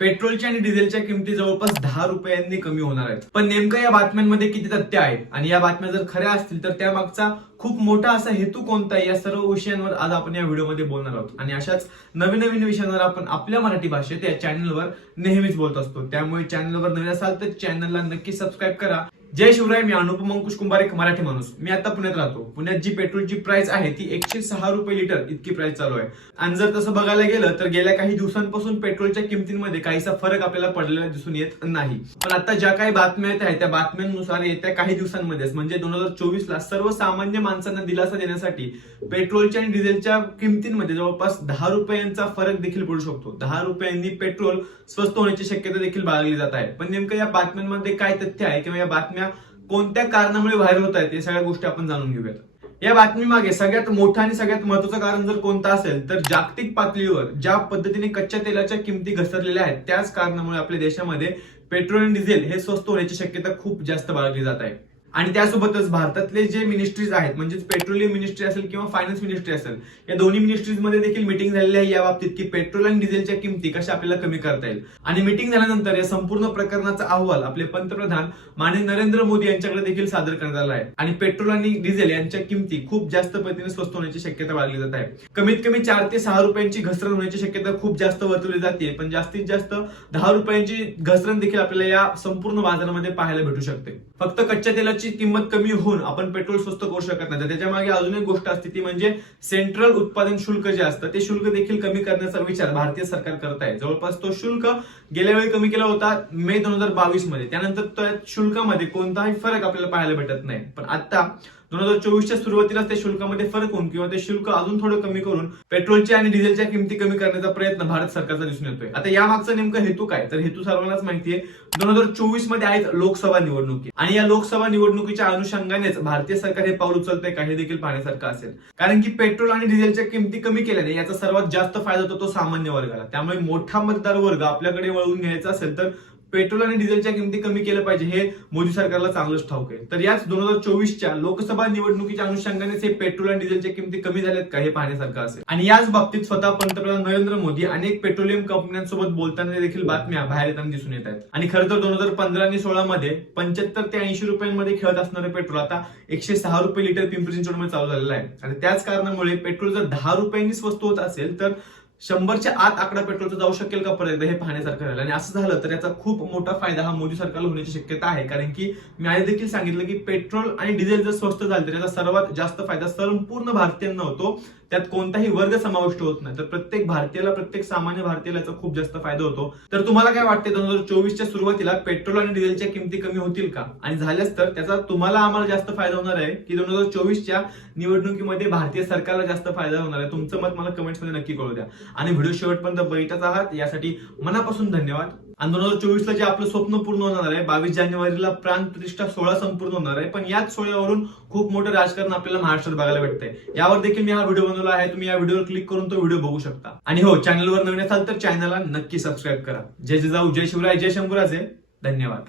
पेट्रोलच्या आणि डिझेलच्या किमती जवळपास 10 रुपयांनी कमी होणार आहेत. पण नेमकं या बातम्यांमध्ये किती तथ्य आहेत आणि या बातम्या जर खऱ्या असतील तर त्यामागचा खूप मोठा असा हेतू कोणता आहे, या सर्व विषयांवर आज आपण या व्हिडिओमध्ये बोलणार आहोत. आणि अशाच नवीन नवीन विषयांवर आपण आपल्या मराठी भाषेत या चॅनलवर नेहमीच बोलत असतो. त्यामुळे चॅनलवर नवीन असाल तर चॅनलला नक्की सबस्क्राईब करा. जय शिवराय. मी अनुपम अंकुश कुंभार, एक मराठी माणूस. मी आता पुण्यात राहतो. पुण्यात जी पेट्रोलची प्राइस आहे ती 106 रुपये लिटर इतकी प्राइस चालू आहे. आणि जर तसं बघायला गेलं तर गेल्या काही दिवसांपासून पेट्रोलच्या किमतींमध्ये काहीसा फरक आपल्याला पडलेला दिसून येत नाही. पण आता ज्या काही बातम्या येत आहेत त्या बातम्यांनुसार येत्या काही दिवसांमध्येच म्हणजे 2024 ला सर्वसामान्य माणसांना दिलासा देण्यासाठी पेट्रोलच्या आणि डिझेलच्या किमतींमध्ये जवळपास 10 रुपयांचा फरक देखील पडू शकतो. 10 रुपयांनी पेट्रोल स्वस्त होण्याची शक्यता देखील बाळगली जात आहे. पण नेमकं या बातम्यांमध्ये काय तथ्य आहे किंवा या बातम्या कोणत्या कारणामुळे व्हायरल होत आहेत, या सगळ्या गोष्टी आपण जाणून घेऊयात. या बातमीमागे सगळ्यात मोठं आणि सगळ्यात महत्त्वाचं कारण जर कोणतं असेल तर जागतिक पातळीवर ज्या पद्धतीने कच्च्या तेलाच्या किमती घसरलेल्या आहेत त्याच कारणामुळे आपल्या देशामध्ये पेट्रोल आणि डिझेल हे स्वस्त होण्याची शक्यता खूप जास्त बाळगली जात आहे. आणि त्यासोबतच भारतातले जे मिनिस्ट्रीज आहेत म्हणजेच पेट्रोलियम मिनिस्ट्री असेल किंवा फायनान्स मिनिस्ट्री असेल, या दोन्ही मिनिस्ट्रीज मध्ये देखील मीटिंग झालेली आहे या बाबतीत की पेट्रोल आणि डिझेलच्या किमती कशा आपल्याला कमी करता येईल. आणि मीटिंग झाल्यानंतर या संपूर्ण प्रकरणाचा अहवाल आपले पंतप्रधान माननीय नरेंद्र मोदी यांच्याकडे देखील सादर करण्यात आला आहे. आणि पेट्रोल आणि डिझेल यांच्या किमती खूप जास्त पद्धतीने स्वस्त होण्याची शक्यता बाळगली जात आहे. कमीत कमी 4 ते 6 रुपयांची घसरण होण्याची शक्यता खूप जास्त वर्तवली जाते. पण जास्तीत जास्त 10 रुपयांची घसरण देखील आपल्याला या संपूर्ण बाजारामध्ये पाहायला भेटू शकते. फक्त कच्च्या तेलाची किंमत कमी होऊन आपण पेट्रोल स्वस्त करू शकत नाही. त्याच्या मागे अजून एक गोष्ट असते ती म्हणजे सेंट्रल उत्पादन शुल्क जे असतं ते शुल्क देखील कमी करण्याचा विचार भारतीय सरकार करत आहे. जवळपास तो शुल्क गेल्या वेळी कमी केला होता मे 2022 मध्ये. त्यानंतर त्या शुल्कामध्ये कोणताही फरक आपल्याला पाहायला भेटत नाही. पण आता 2024च्या सुरुवातीला त्या शुल्कामध्ये फरक होऊन किंवा ते शुल्क अजून थोडं कमी करून पेट्रोलच्या आणि डिझेलच्या किमती कमी करण्याचा प्रयत्न भारत सरकारचा दिसून येतोय. आता या मागचा नेमका हेतू काय, तर हेतू सर्वांनाच माहितीये. 2024 मध्ये आहेत लोकसभा निवडणुकी आणि या लोकसभा निवडणुकीच्या अनुषंगानेच भारतीय सरकार हे पाऊल उचलतंय का हे देखील पाहण्यासारखं असेल. कारण की पेट्रोल आणि डिझेलच्या किमती कमी केल्याने याचा सर्वात जास्त फायदा होतो तो सामान्य वर्गाला. त्यामुळे मोठा मतदार वर्ग आपल्याकडे वळवून घ्यायचा असेल तर पेट्रोल आणि डिझेलच्या किमती कमी केल्या पाहिजे हे मोदी सरकारला चांगलंच ठाऊक आहे. तर याच 2024च्या लोकसभा निवडणुकीच्या अनुषंगानेच हे पेट्रोल आणि डिझेलच्या किमती कमी झाल्यात का हे पाहण्यासारखं असेल. आणि याच बाबतीत स्वतः पंतप्रधान नरेंद्र मोदी अनेक पेट्रोलियम कंपन्यांसोबत बोलताना देखील बातम्या बाहेर येताना दिसून येत आहेत. आणि खरं तर 2015 आणि 16 मध्ये 75 ते 80 रुपयांमध्ये खेळत असणारे पेट्रोल आता 106 रुपये लिटर पिंपरी चिंचवडमध्ये चालू झालेलं आहे. आणि त्याच कारणामुळे पेट्रोल जर 10 रुपयांनी स्वस्त होत असेल तर 100च्या आत आकडा पेट्रोलचा जाऊ शकेल का परत हे पाहण्यासारखं राहिलं. आणि असं झालं तर याचा खूप मोठा फायदा हा मोदी सरकारला होण्याची शक्यता आहे. कारण की मी आधी देखील सांगितलं की पेट्रोल आणि डिझेल जर स्वस्त झाले तर याचा सर्वात जास्त फायदा संपूर्ण भारतीयांना होतो. त्यात कोणताही वर्ग समाविष्ट होत नाही. तर प्रत्येक भारतीयाला, प्रत्येक सामान्य भारतीयाला याचा खूप जास्त फायदा होतो. तर तुम्हाला काय वाटते 2024च्या सुरुवातीला पेट्रोल आणि डिझेलच्या किमती कमी होतील का, आणि झाल्यास तर त्याचा तुम्हाला आम्हाला जास्त फायदा होणार आहे की 2024च्या निवडणुकीमध्ये भारतीय सरकारला जास्त फायदा होणार आहे? तुमचं मत मला कमेंट्स मध्ये नक्की कळू द्या. आणि व्हिडिओ शेवटपर्यंत बघितच आहात यासाठी मनापासून धन्यवाद. आणि 2024ला जे आपलं स्वप्न पूर्ण होणार आहे, 22 जानेवारीला प्राण प्रतिष्ठा सोहळा संपूर्ण होणार आहे. पण याच सोहळ्यावरून खूप मोठं राजकारण आपल्याला महाराष्ट्रात बघायला भेटतंय. यावर देखील मी हा व्हिडिओ बनवला आहे. तुम्ही या व्हिडिओवर क्लिक करून तो व्हिडिओ बघू शकता. आणि हो, चॅनलवर नवीन असाल तर चॅनलला नक्की सबस्क्राईब करा. जय जिजाऊ, जय शिवराय, जय शंभूराजे. धन्यवाद.